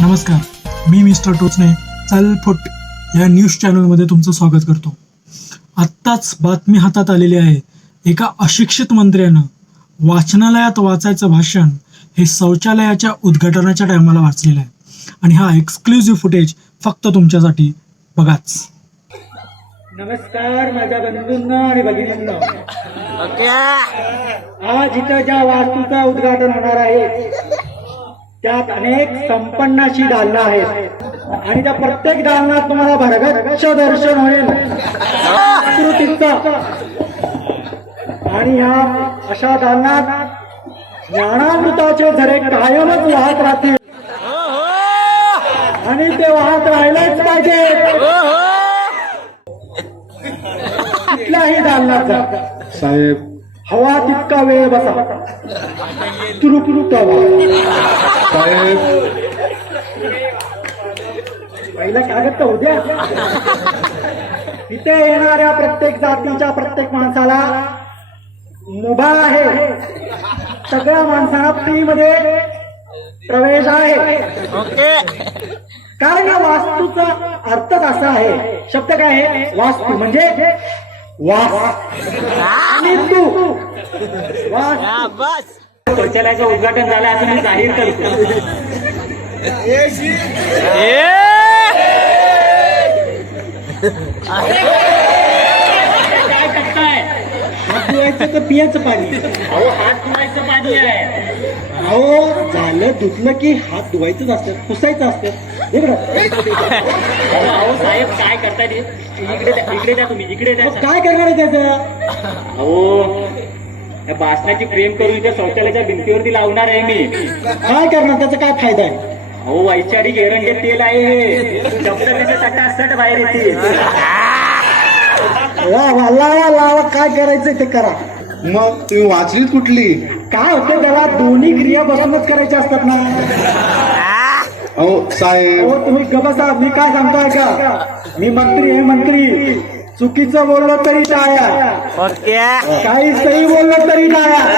नमस्कार, मी मिस्टर टोचने चलफुट या न्यूज चॅनलमध्ये तुमचं स्वागत करतो. आत्ताच बातमी हातात आलेली आहे. एका अशिक्षित मंत्र्यानं वाचनालयात वाचायचं भाषण हे शौचालयाच्या उद्घाटनाच्या टायमाला वाचलेलं आहे. आणि हा एक्सक्लुझिव्ह फुटेज फक्त तुमच्यासाठी. बघाच. नमस्कार माझ्या बंधूंना आणि भगिनींना. आज इथं ज्या वास्तूचं उद्घाटन होणार आहे त्यात अनेक संपन्न अशी दालनं आहेत आणि त्या प्रत्येक दालनात तुम्हाला भरगच्च दर्शन होईल संस्कृतीचं. आणि ह्या अशा दालनात ज्ञानामृताचे झरे कायमच वाहत राहतील आणि ते वाहत राहिलेच पाहिजे. कुठल्याही दालनात जा साहेब, हवा तितका वेळ बसा, तुरुक साहेब, पहिलं कागद तर उद्या. इथे येणाऱ्या प्रत्येक जातीच्या प्रत्येक माणसाला मुभा आहे. सगळ्या माणसांना फ्री मध्ये प्रवेश आहे. कारण या वास्तूचा अर्थच असा आहे. शब्द काय आहे? वास्तू म्हणजे वास आणि तू वास. शौचालयाचं उद्घाटन झालं असं मी जाहीर करतो. काय करताय? हात धुवायचं का पियाचं पाणी? अहो, हात धुवायचं पाणी आहे. अहो, झालं धुतलं की हात धुवायचंच असतं, पुसायचं असतं. अहो साहेब, काय करताय? इकडे द्या तुम्ही, इकडे द्या. काय करणार आहे त्याचं? अहो, या भाषणाची फ्रेम करून त्या शौचालयाच्या भिंतीवरती लावणार आहे मी. काय करणार? त्याचा काय फायदा आहे? अहो, वैचारिक एरंडे तेल आहे हे. शब्द त्याच्यासाठी बाहेर येते. लावा, काय करायचंय ते करा. मग तुम्ही वाचलीत कुठली? काय होते त्याला? दोन्ही क्रिया बसूनच करायच्या असतात ना. अहो साहेब, हो, तुम्ही गबसा. मी काय सांगतोय का? मी मंत्री आहे, मंत्री. चुकीचं बोललो तरी टाळ्या, काही सही बोललो तरी टाळ्या.